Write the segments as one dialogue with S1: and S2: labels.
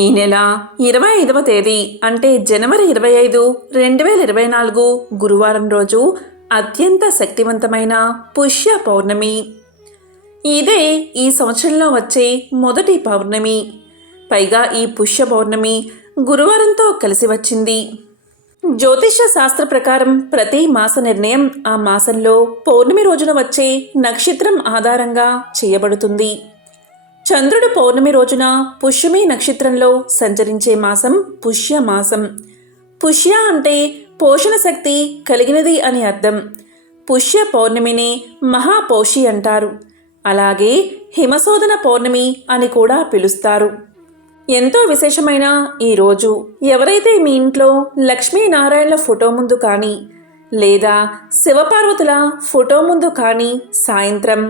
S1: ఈ నెల ఇరవై ఐదవ తేదీ అంటే జనవరి ఇరవై ఐదు రెండు వేల ఇరవై నాలుగు గురువారం రోజు అత్యంత శక్తివంతమైన పుష్య పౌర్ణమి. ఇదే ఈ సంవత్సరంలో వచ్చే మొదటి పౌర్ణమి. పైగా ఈ పుష్య పౌర్ణమి గురువారంతో కలిసి వచ్చింది. జ్యోతిష్య శాస్త్ర ప్రకారం ప్రతి మాస నిర్ణయం ఆ మాసంలో పౌర్ణమి రోజున వచ్చే నక్షత్రం ఆధారంగా చేయబడుతుంది. చంద్రుడు పౌర్ణమి రోజున పుష్యమి నక్షత్రంలో సంచరించే మాసం పుష్య మాసం. పుష్య అంటే పోషణ శక్తి కలిగినది అని అర్థం. పుష్య పౌర్ణమిని మహాపోషి అంటారు. అలాగే హిమశోధన పౌర్ణమి అని కూడా పిలుస్తారు. ఎంతో విశేషమైన ఈ రోజు ఎవరైతే మీ ఇంట్లో లక్ష్మీనారాయణల ఫోటో ముందు కానీ లేదా శివపార్వతుల ఫోటో ముందు కానీ సాయంత్రం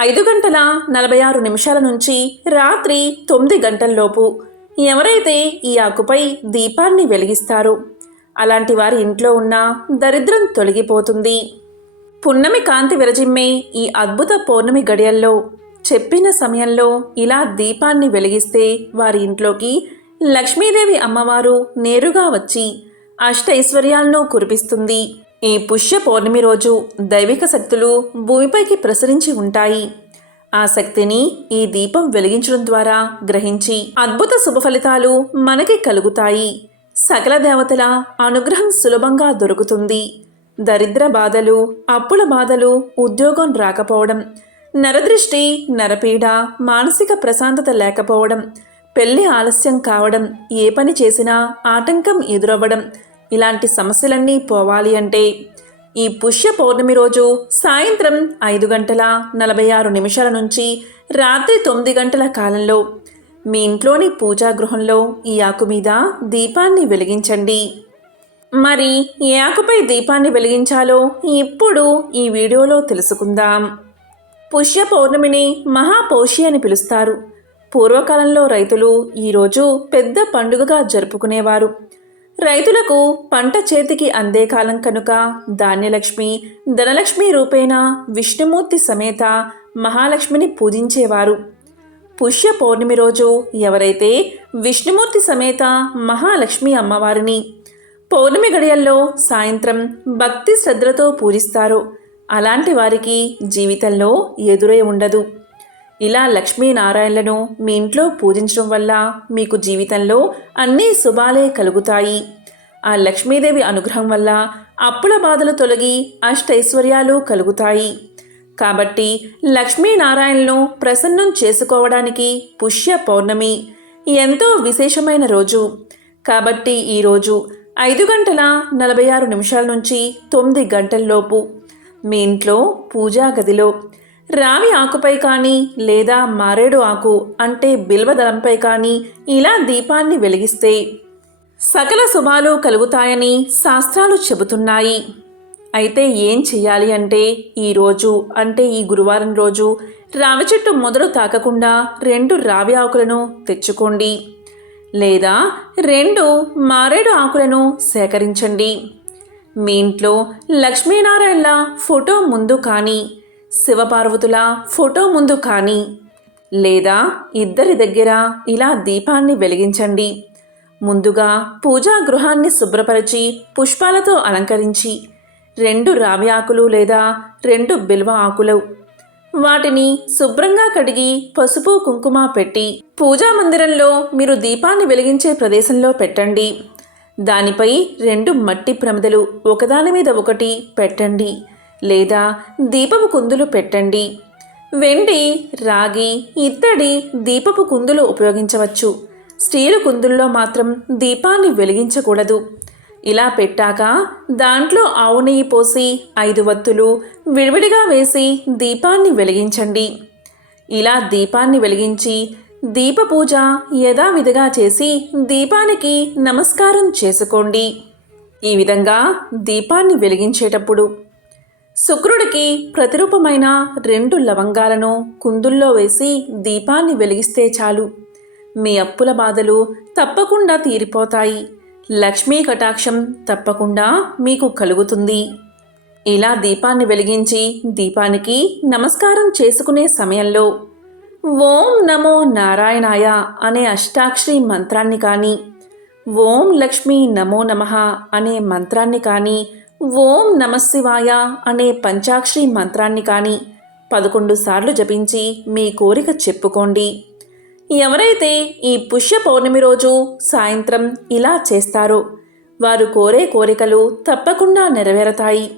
S1: ఐదు గంటల నలభై ఆరు నిమిషాల నుంచి రాత్రి తొమ్మిది గంటల్లోపు ఎవరైతే ఈ ఆకుపై దీపాన్ని వెలిగిస్తారో అలాంటి వారి ఇంట్లో ఉన్న దరిద్రం తొలగిపోతుంది. పున్నమి కాంతి విరజిమ్మే ఈ అద్భుత పౌర్ణమి గడియల్లో చెప్పిన సమయంలో ఇలా దీపాన్ని వెలిగిస్తే వారి ఇంట్లోకి లక్ష్మీదేవి అమ్మవారు నేరుగా వచ్చి అష్టైశ్వర్యాలను కురిపిస్తుంది. ఈ పుష్య పౌర్ణమి రోజు దైవిక శక్తులు భూమిపైకి ప్రసరించి ఉంటాయి. ఆ శక్తిని ఈ దీపం వెలిగించడం ద్వారా గ్రహించి అద్భుత శుభ ఫలితాలు మనకి కలుగుతాయి. సకల దేవతల అనుగ్రహం సులభంగా దొరుకుతుంది. దరిద్ర బాధలు అప్పుల బాధలు ఉద్యోగం రాకపోవడం నరదృష్టి నరపీడ మానసిక ప్రశాంతత లేకపోవడం పెళ్ళి ఆలస్యం కావడం ఏ పని చేసినా ఆటంకం ఎదురవ్వడం ఇలాంటి సమస్యలన్నీ పోవాలి అంటే ఈ పుష్య పౌర్ణమి రోజు సాయంత్రం ఐదు గంటల నలభై ఆరు నిమిషాల నుంచి రాత్రి తొమ్మిది గంటల కాలంలో మీ ఇంట్లోని పూజా గృహంలో ఈ ఆకు మీద దీపాన్ని వెలిగించండి. మరి ఏ ఆకుపై దీపాన్ని వెలిగించాలో ఇప్పుడు ఈ వీడియోలో తెలుసుకుందాం. పుష్య పౌర్ణమిని మహాపౌషి అని పిలుస్తారు. పూర్వకాలంలో రైతులు ఈరోజు పెద్ద పండుగగా జరుపుకునేవారు. రైతులకు పంట చేతికి అందే కాలం కనుక ధాన్యలక్ష్మి ధనలక్ష్మి రూపేణ విష్ణుమూర్తి సమేత మహాలక్ష్మిని పూజించేవారు. పుష్య పౌర్ణమి రోజు ఎవరైతే విష్ణుమూర్తి సమేత మహాలక్ష్మి అమ్మవారిని పౌర్ణమి గడియల్లో సాయంత్రం భక్తి శ్రద్ధలతో పూజిస్తారో అలాంటి వారికి జీవితంలో ఎదురై ఉండదు. ఇలా లక్ష్మీనారాయణలను మీ ఇంట్లో పూజించడం వల్ల మీకు జీవితంలో అన్ని శుభాలే కలుగుతాయి. ఆ లక్ష్మీదేవి అనుగ్రహం వల్ల అప్పుల బాధలు తొలగి అష్టైశ్వర్యాలు కలుగుతాయి. కాబట్టి లక్ష్మీనారాయణను ప్రసన్నం చేసుకోవడానికి పుష్య పౌర్ణమి ఎంతో విశేషమైన రోజు. కాబట్టి ఈరోజు ఐదు గంటల నలభై ఆరు నిమిషాల నుంచి తొమ్మిది గంటల్లోపు మీ ఇంట్లో పూజా గదిలో రావి ఆకుపై కానీ లేదా మారేడు ఆకు అంటే బిల్వదళంపై కానీ ఇలా దీపాన్ని వెలిగిస్తే సకల శుభాలు కలుగుతాయని శాస్త్రాలు చెబుతున్నాయి. అయితే ఏం చెయ్యాలి అంటే ఈరోజు అంటే ఈ గురువారం రోజు రావి చెట్టు మొదలు తాకకుండా రెండు రావి ఆకులను తెచ్చుకోండి. లేదా రెండు మారేడు ఆకులను సేకరించండి. మీ ఇంట్లో లక్ష్మీనారాయణల ఫోటో ముందు కానీ శివపార్వతుల ఫోటో ముందు కానీ లేదా ఇద్దరి దగ్గర ఇలా దీపాన్ని వెలిగించండి. ముందుగా పూజా గృహాన్ని శుభ్రపరిచి పుష్పాలతో అలంకరించి రెండు రావి ఆకులు లేదా రెండు బిల్వ ఆకులు వాటిని శుభ్రంగా కడిగి పసుపు కుంకుమ పెట్టి పూజా మందిరంలో మీరు దీపాన్ని వెలిగించే ప్రదేశంలో పెట్టండి. దానిపై రెండు మట్టి ప్రమిదలు ఒకదాని మీద ఒకటి పెట్టండి. లేదా దీపపు కుందులు పెట్టండి. వెండి రాగి ఇత్తడి దీపపు కుందులు ఉపయోగించవచ్చు. స్టీలు కుందుల్లో మాత్రం దీపాన్ని వెలిగించకూడదు. ఇలా పెట్టాక దాంట్లో ఆవు నెయ్యి పోసి ఐదు వత్తులు విడివిడిగా వేసి దీపాన్ని వెలిగించండి. ఇలా దీపాన్ని వెలిగించి దీప పూజ యథావిధిగా చేసి దీపానికి నమస్కారం చేసుకోండి. ఈ విధంగా దీపాన్ని వెలిగించేటప్పుడు శుక్రుడికి ప్రతిరూపమైన రెండు లవంగాలను కుందుల్లో వేసి దీపాన్ని వెలిగిస్తే చాలు. మీ అప్పుల బాధలు తప్పకుండా తీరిపోతాయి. లక్ష్మీ కటాక్షం తప్పకుండా మీకు కలుగుతుంది. ఇలా దీపాన్ని వెలిగించి దీపానికి నమస్కారం చేసుకునే సమయంలో ఓం నమో నారాయణాయ అనే అష్టాక్షరి మంత్రాన్ని కానీ ఓం లక్ష్మీ నమో నమః అనే మంత్రాన్ని కానీ ఓం నమశివాయ అనే పంచాక్షరి మంత్రాన్ని కానీ పదకొండు సార్లు జపించి మీ కోరిక చెప్పుకోండి. ఎవరైతే ఈ పుష్య పౌర్ణమి రోజు సాయంత్రం ఇలా చేస్తారో వారు కోరే కోరికలు తప్పకుండా నెరవేరతాయి.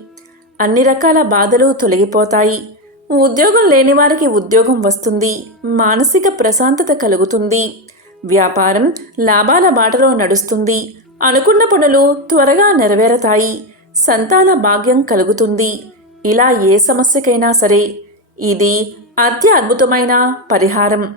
S1: అన్ని రకాల బాధలు తొలగిపోతాయి. ఉద్యోగం లేని వారికి ఉద్యోగం వస్తుంది. మానసిక ప్రశాంతత కలుగుతుంది. వ్యాపారం లాభాల బాటలో నడుస్తుంది. అనుకున్న పనులు త్వరగా నెరవేరతాయి. సంతాన భాగ్యం కలుగుతుంది. ఇలా ఏ సమస్యకైనా సరే ఇది అత్య అద్భుతమైన పరిహారం.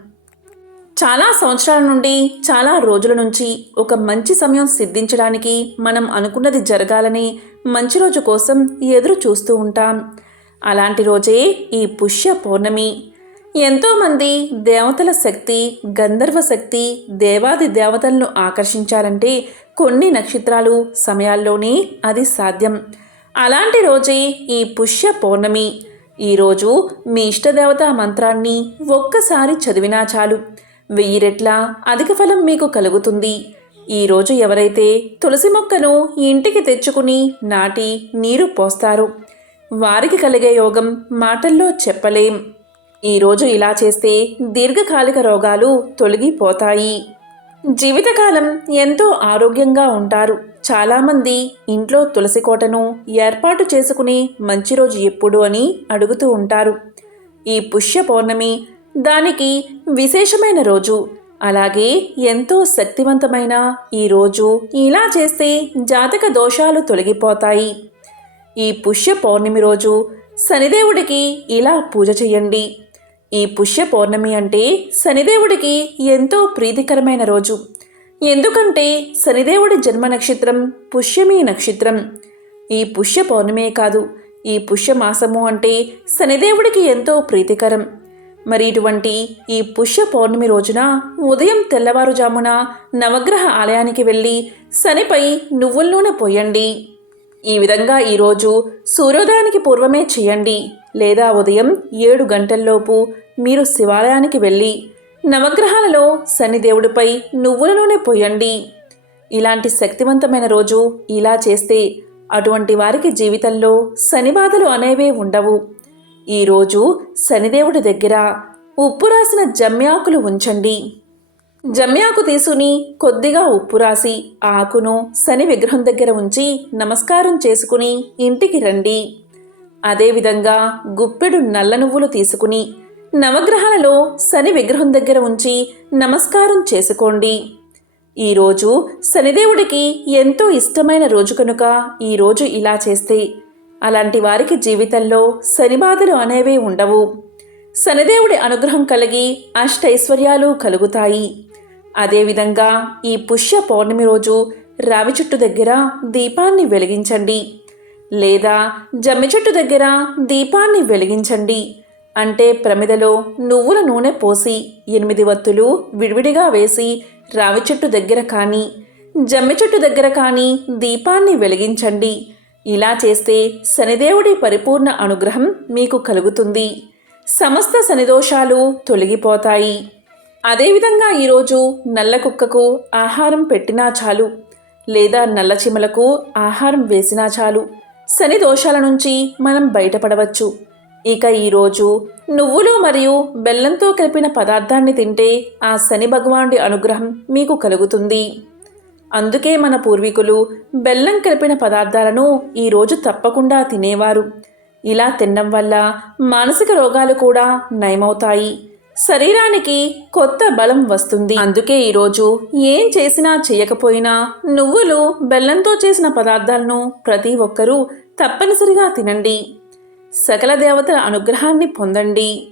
S1: చాలా సంవత్సరాల నుండి చాలా రోజుల నుంచి ఒక మంచి సమయం సిద్ధించడానికి మనం అనుకున్నది జరగాలని మంచి రోజు కోసం ఎదురు చూస్తూ ఉంటాం. అలాంటి రోజే ఈ పుష్య పౌర్ణమి. ఎంతోమంది దేవతల శక్తి గంధర్వ శక్తి దేవాది దేవతలను ఆకర్షించాలంటే కొన్ని నక్షత్రాలు సమయాల్లోనే అది సాధ్యం. అలాంటి రోజే ఈ పుష్య పౌర్ణమి. ఈరోజు మీ ఇష్టదేవత మంత్రాన్ని ఒక్కసారి చదివినా చాలు. వెయ్యి రెట్ల అధిక ఫలం మీకు కలుగుతుంది. ఈరోజు ఎవరైతే తులసి మొక్కను ఇంటికి తెచ్చుకుని నాటి నీరు పోస్తారు వారికి కలిగే యోగం మాటల్లో చెప్పలేం. ఈరోజు ఇలా చేస్తే దీర్ఘకాలిక రోగాలు తొలగిపోతాయి. జీవితకాలం ఎంతో ఆరోగ్యంగా ఉంటారు. చాలామంది ఇంట్లో తులసి కోటను ఏర్పాటు చేసుకుని మంచి రోజు ఎప్పుడు అని అడుగుతూ ఉంటారు. ఈ పుష్య పౌర్ణమి దానికి విశేషమైన రోజు. అలాగే ఎంతో శక్తివంతమైన ఈ రోజు ఇలా చేస్తే జాతక దోషాలు తొలగిపోతాయి. ఈ పుష్య పౌర్ణమి రోజు శనిదేవుడికి ఇలా పూజ చేయండి. ఈ పుష్య పౌర్ణమి అంటే శనిదేవుడికి ఎంతో ప్రీతికరమైన రోజు. ఎందుకంటే శనిదేవుడి జన్మ నక్షత్రం పుష్యమి నక్షత్రం. ఈ పుష్య పౌర్ణమే కాదు ఈ పుష్యమాసము అంటే శనిదేవుడికి ఎంతో ప్రీతికరం. మరి ఇటువంటి ఈ పుష్య పౌర్ణమి రోజున ఉదయం తెల్లవారుజామున నవగ్రహ ఆలయానికి వెళ్ళి శనిపై నువ్వుల నూనె పోయండి. ఈ విధంగా ఈరోజు సూర్యోదయానికి పూర్వమే చేయండి. లేదా ఉదయం ఏడు గంటల్లోపు మీరు శివాలయానికి వెళ్ళి నవగ్రహాలలో శనిదేవుడిపై నువ్వుల నూనె పోయండి. ఇలాంటి శక్తివంతమైన రోజు ఇలా చేస్తే అటువంటి వారికి జీవితంలో శని బాధలు అనేవే ఉండవు. ఈరోజు శనిదేవుడి దగ్గర ఉప్పు రాసిన జమ్యాకులు ఉంచండి. జమ్యాకు తీసుకుని కొద్దిగా ఉప్పు రాసి ఆ ఆకును శని విగ్రహం దగ్గర ఉంచి నమస్కారం చేసుకుని ఇంటికి రండి. అదేవిధంగా గుప్పెడు నల్ల నువ్వులు తీసుకుని నవగ్రహాలలో శని విగ్రహం దగ్గర ఉంచి నమస్కారం చేసుకోండి. ఈరోజు శనిదేవుడికి ఎంతో ఇష్టమైన రోజు కనుక ఈరోజు ఇలా చేస్తే అలాంటి వారికి జీవితంలో శనిబాధలు అనేవే ఉండవు. శనిదేవుడి అనుగ్రహం కలిగి అష్టైశ్వర్యాలు కలుగుతాయి. అదేవిధంగా ఈ పుష్య పౌర్ణమి రోజు రావి చెట్టు దగ్గర దీపాన్ని వెలిగించండి. లేదా జమ్మి చెట్టు దగ్గర దీపాన్ని వెలిగించండి. అంటే ప్రమిదలో నువ్వుల నూనె పోసి ఎనిమిది వత్తులు విడివిడిగా వేసి రావి చెట్టు దగ్గర కానీ జమ్మి చెట్టు దగ్గర కానీ దీపాన్ని వెలిగించండి. ఇలా చేస్తే శనిదేవుడి పరిపూర్ణ అనుగ్రహం మీకు కలుగుతుంది. సమస్త శనిదోషాలు తొలగిపోతాయి. అదేవిధంగా ఈరోజు నల్ల కుక్కకు ఆహారం పెట్టినా చాలు లేదా నల్ల చిమలకు ఆహారం వేసినా చాలు. శని దోషాల నుంచి మనం బయటపడవచ్చు. ఇక ఈరోజు నువ్వులు మరియు బెల్లంతో కలిపిన పదార్థాన్ని తింటే ఆ శని భగవానుడి అనుగ్రహం మీకు కలుగుతుంది. అందుకే మన పూర్వీకులు బెల్లం కలిపిన పదార్థాలను ఈరోజు తప్పకుండా తినేవారు. ఇలా తినడం వల్ల మానసిక రోగాలు కూడా నయమవుతాయి. శరీరానికి కొత్త బలం వస్తుంది. అందుకే ఈరోజు ఏం చేసినా చేయకపోయినా నువ్వులు బెల్లంతో చేసిన పదార్థాలను ప్రతి ఒక్కరూ తప్పనిసరిగా తినండి. సకల దేవతల అనుగ్రహాన్ని పొందండి.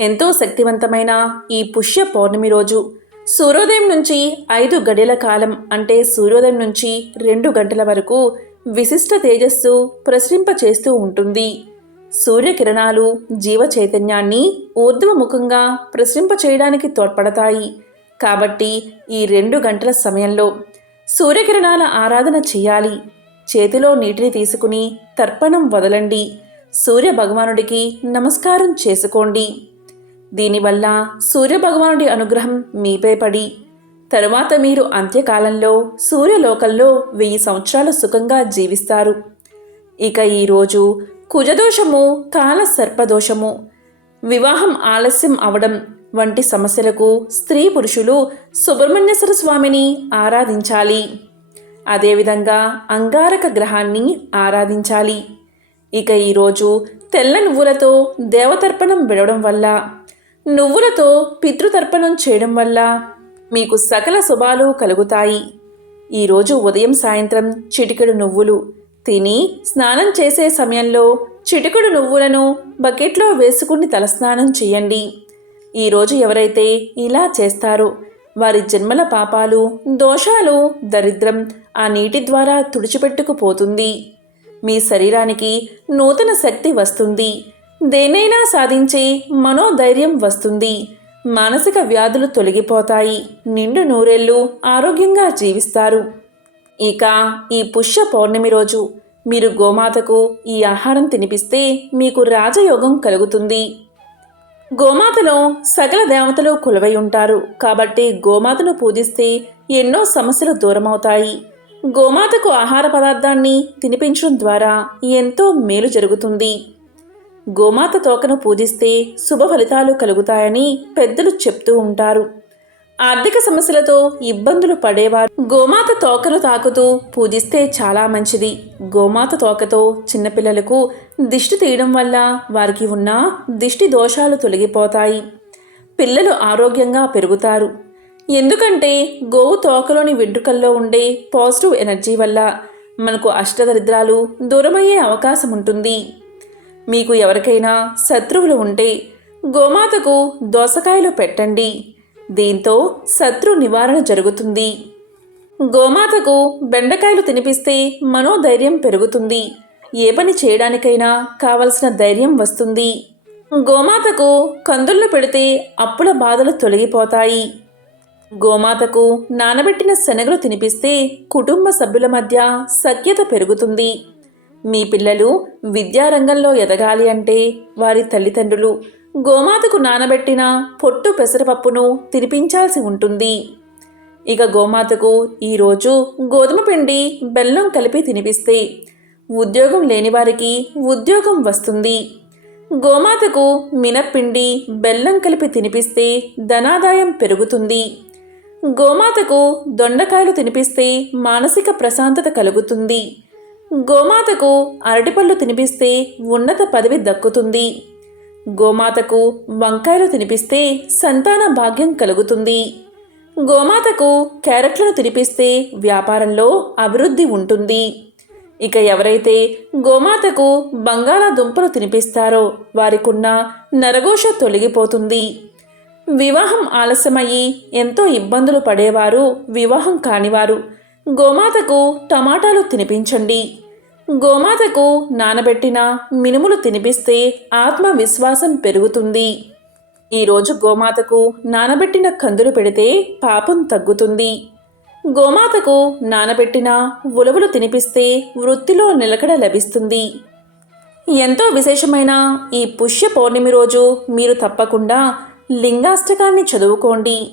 S1: ఎంతో శక్తివంతమైన ఈ పుష్య పౌర్ణమి రోజు సూర్యోదయం నుంచి ఐదు గడియల కాలం అంటే సూర్యోదయం నుంచి రెండు గంటల వరకు విశిష్ట తేజస్సు ప్రసరింప చేస్తూ ఉంటుంది. సూర్యకిరణాలు జీవ చైతన్యాన్ని ఊర్ధ్వముఖంగా ప్రసరింప చేయడానికి తోడ్పడతాయి. కాబట్టి ఈ రెండు గంటల సమయంలో సూర్యకిరణాల ఆరాధన చేయాలి. చేతిలో నీటిని తీసుకుని తర్పణం వదలండి. సూర్య భగవానుడికి నమస్కారం చేసుకోండి. దీనివల్ల సూర్యభగవానుడి అనుగ్రహం మీపై పడి తరువాత మీరు అంత్యకాలంలో సూర్యలోకంలో వెయ్యి సంవత్సరాలు సుఖంగా జీవిస్తారు. ఇక ఈరోజు కుజదోషము కాల సర్పదోషము వివాహం ఆలస్యం అవడం వంటి సమస్యలకు స్త్రీ పురుషులు సుబ్రహ్మణ్యేశ్వర స్వామిని ఆరాధించాలి. అదేవిధంగా అంగారక గ్రహాన్ని ఆరాధించాలి. ఇక ఈరోజు తెల్ల నువ్వులతో దేవతర్పణం విడవడం వల్ల నువ్వులతో పితృతర్పణం చేయడం వల్ల మీకు సకల శుభాలు కలుగుతాయి. ఈరోజు ఉదయం సాయంత్రం చిటికెడు నువ్వులు తిని స్నానం చేసే సమయంలో చిటికెడు నువ్వులను బకెట్లో వేసుకుని తలస్నానం చేయండి. ఈరోజు ఎవరైతే ఇలా చేస్తారో వారి జన్మల పాపాలు దోషాలు దరిద్రం ఆ నీటి ద్వారా తుడిచిపెట్టుకుపోతుంది. మీ శరీరానికి నూతన శక్తి వస్తుంది. దేనైనా సాధించే మనోధైర్యం వస్తుంది. మానసిక వ్యాధులు తొలగిపోతాయి. నిండు నూరేళ్ళు ఆరోగ్యంగా జీవిస్తారు. ఇక ఈ పుష్య పౌర్ణమి రోజు మీరు గోమాతకు ఈ ఆహారం తినిపిస్తే మీకు రాజయోగం కలుగుతుంది. గోమాతలో సకల దేవతలు కొలువై ఉంటారు. కాబట్టి గోమాతను పూజిస్తే ఎన్నో సమస్యలు దూరమవుతాయి. గోమాతకు ఆహార పదార్థాన్ని తినిపించడం ద్వారా ఎంతో మేలు జరుగుతుంది. గోమాత తోకను పూజిస్తే శుభ ఫలితాలు కలుగుతాయని పెద్దలు చెప్తూ ఉంటారు. ఆర్థిక సమస్యలతో ఇబ్బందులు పడేవారు. గోమాత తోకను తాకుతూ పూజిస్తే చాలా మంచిది. గోమాత తోకతో చిన్నపిల్లలకు దిష్టి తీయడం వల్ల వారికి ఉన్న దిష్టి దోషాలు తొలగిపోతాయి. పిల్లలు ఆరోగ్యంగా పెరుగుతారు. ఎందుకంటే గోవు తోకలోని వెంట్రుకల్లో ఉండే పాజిటివ్ ఎనర్జీ వల్ల మనకు అష్టదరిద్రాలు దూరమయ్యే అవకాశం ఉంటుంది. మీకు ఎవరికైనా శత్రువులు ఉంటే గోమాతకు దోసకాయలు పెట్టండి. దీంతో శత్రు నివారణ జరుగుతుంది. గోమాతకు బెండకాయలు తినిపిస్తే మనోధైర్యం పెరుగుతుంది. ఏ పని చేయడానికైనా కావలసిన ధైర్యం వస్తుంది. గోమాతకు కందుళ్ళు పెడితే అప్పుల బాధలు తొలగిపోతాయి. గోమాతకు నానబెట్టిన శనగలు తినిపిస్తే కుటుంబ సభ్యుల మధ్య సఖ్యత పెరుగుతుంది. మీ పిల్లలు విద్యారంగంలో ఎదగాలి అంటే వారి తల్లిదండ్రులు గోమాతకు నానబెట్టిన పొట్టు పెసరపప్పును తినిపించాల్సి ఉంటుంది. ఇక గోమాతకు ఈరోజు గోధుమ పిండి బెల్లం కలిపి తినిపిస్తే ఉద్యోగం లేని వారికి ఉద్యోగం వస్తుంది. గోమాతకు మినప్పిండి బెల్లం కలిపి తినిపిస్తే ధనాదాయం పెరుగుతుంది. గోమాతకు దొండకాయలు తినిపిస్తే మానసిక ప్రశాంతత కలుగుతుంది. గోమాతకు అరటిపళ్ళు తినిపిస్తే ఉన్నత పదవి దక్కుతుంది. గోమాతకు వంకాయలు తినిపిస్తే సంతాన భాగ్యం కలుగుతుంది. గోమాతకు క్యారెట్లను తినిపిస్తే వ్యాపారంలో అభివృద్ధి ఉంటుంది. ఇక ఎవరైతే గోమాతకు బంగాళాదుంపలు తినిపిస్తారో వారికున్న నరఘోష తొలగిపోతుంది. వివాహం ఆలస్యమయ్యి ఎంతో ఇబ్బందులు పడేవారు వివాహం కానివారు. గోమాతకు టమాటాలు తినిపించండి. గోమాతకు నానబెట్టిన మినుములు తినిపిస్తే ఆత్మవిశ్వాసం పెరుగుతుంది. ఈరోజు గోమాతకు నానబెట్టిన కందులు పెడితే పాపం తగ్గుతుంది. గోమాతకు నానబెట్టిన ఉలవలు తినిపిస్తే వృత్తిలో నిలకడ లభిస్తుంది. ఎంతో విశేషమైన ఈ పుష్య పౌర్ణమి రోజు మీరు తప్పకుండా లింగాష్టకాన్ని చదువుకోండి.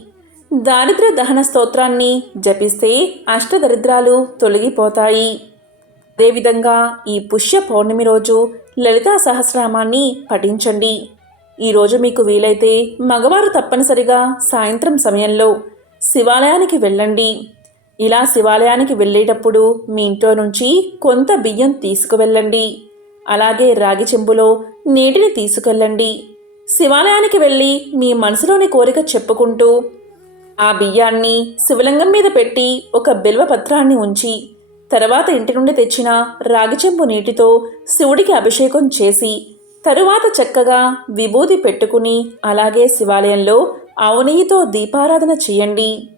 S1: దారిద్ర దహన స్తోత్రాన్ని జపిస్తే అష్టదరిద్రాలు తొలగిపోతాయి. అదేవిధంగా ఈ పుష్య పౌర్ణమి రోజు లలితా సహస్రనామాన్ని పఠించండి. ఈరోజు మీకు వీలైతే మగవారు తప్పనిసరిగా సాయంత్రం సమయంలో శివాలయానికి వెళ్ళండి. ఇలా శివాలయానికి వెళ్ళేటప్పుడు మీ ఇంట్లో నుంచి కొంత బియ్యం తీసుకువెళ్ళండి. అలాగే రాగి చెంబులో నీటిని తీసుకెళ్ళండి. శివాలయానికి వెళ్ళి మీ మనసులోని కోరిక చెప్పుకుంటూ ఆ బియ్యాన్ని శివలింగం మీద పెట్టి ఒక బిల్వ పత్రాన్ని ఉంచి తర్వాత ఇంటి నుండి తెచ్చిన రాగి చెంబు నీటితో శివుడికి అభిషేకం చేసి తరువాత చక్కగా విభూది పెట్టుకుని అలాగే శివాలయంలో ఆవునెయ్యితో దీపారాధన చేయండి.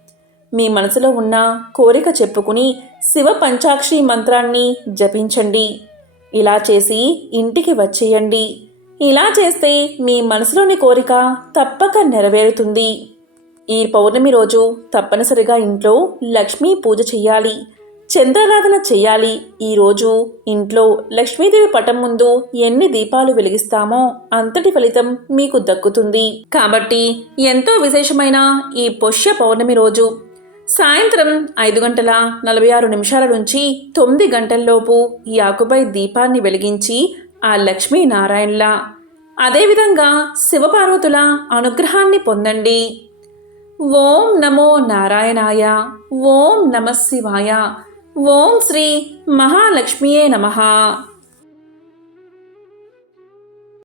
S1: మీ మనసులో ఉన్న కోరిక చెప్పుకుని శివ పంచాక్షి మంత్రాన్ని జపించండి. ఇలా చేసి ఇంటికి వచ్చేయండి. ఇలా చేస్తే మీ మనసులోని కోరిక తప్పక నెరవేరుతుంది. ఈ పౌర్ణమి రోజు తప్పనిసరిగా ఇంట్లో లక్ష్మీ పూజ చెయ్యాలి. చంద్రారాధన చేయాలి ఈరోజు ఇంట్లో లక్ష్మీదేవి పటం ముందు ఎన్ని దీపాలు వెలిగిస్తామో అంతటి ఫలితం మీకు దక్కుతుంది. కాబట్టి ఎంతో విశేషమైన ఈ పుష్య పౌర్ణమి రోజు. సాయంత్రం ఐదు గంటల నలభై ఆరు నిమిషాల నుంచి తొమ్మిది గంటల్లోపు ఈ ఆకుపై దీపాన్ని వెలిగించి ఆ లక్ష్మీనారాయణలా. అదేవిధంగా శివపార్వతుల అనుగ్రహాన్ని పొందండి. ఓం నమో నారాయణాయ ఓం నమ శివాయ ఓం శ్రీ మహాలక్ష్మియే నమః.